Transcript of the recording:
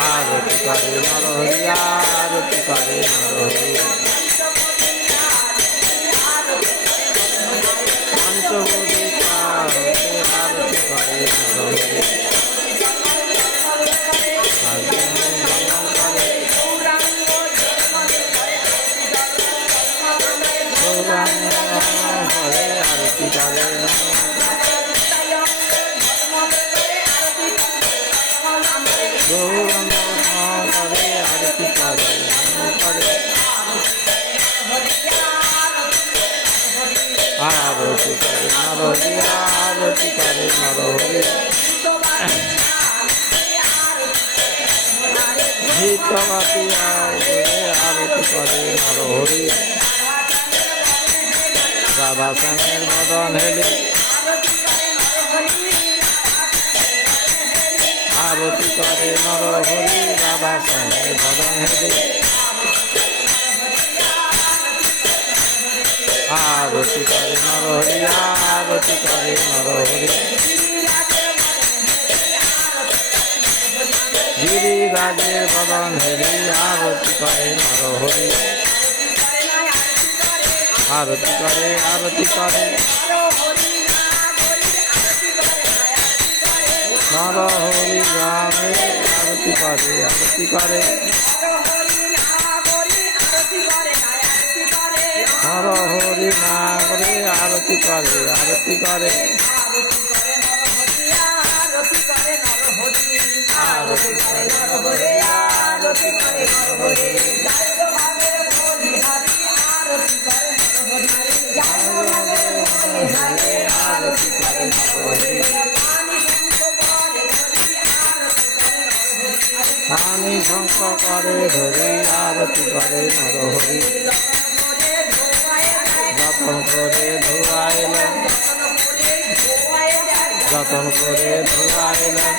आरती करे नरहरि आरती करे नरहरि আরতি করে নরহরি আরতি করে নরহরি হিতমতি আরতি মদন হেলে আরতি করে নরহরি রাধা শ্যামের মদন হেলি আরতি করে নরহরি আরতি করে নরহরি গিরিরাজের বদন হেরি আরতি করে নরহরি আরতি করে আরতি করে। নরহরি রামে আরতি করে আরতি করে। হর হরি না করে, আরতি করে। আরতি করে আরতি করে আরতি করে স্বামী শঙ্খ করে ধরে আরতি করে নরহরি। যতন করে ধুয়াইলেন যতন করে ধুয়াইলেন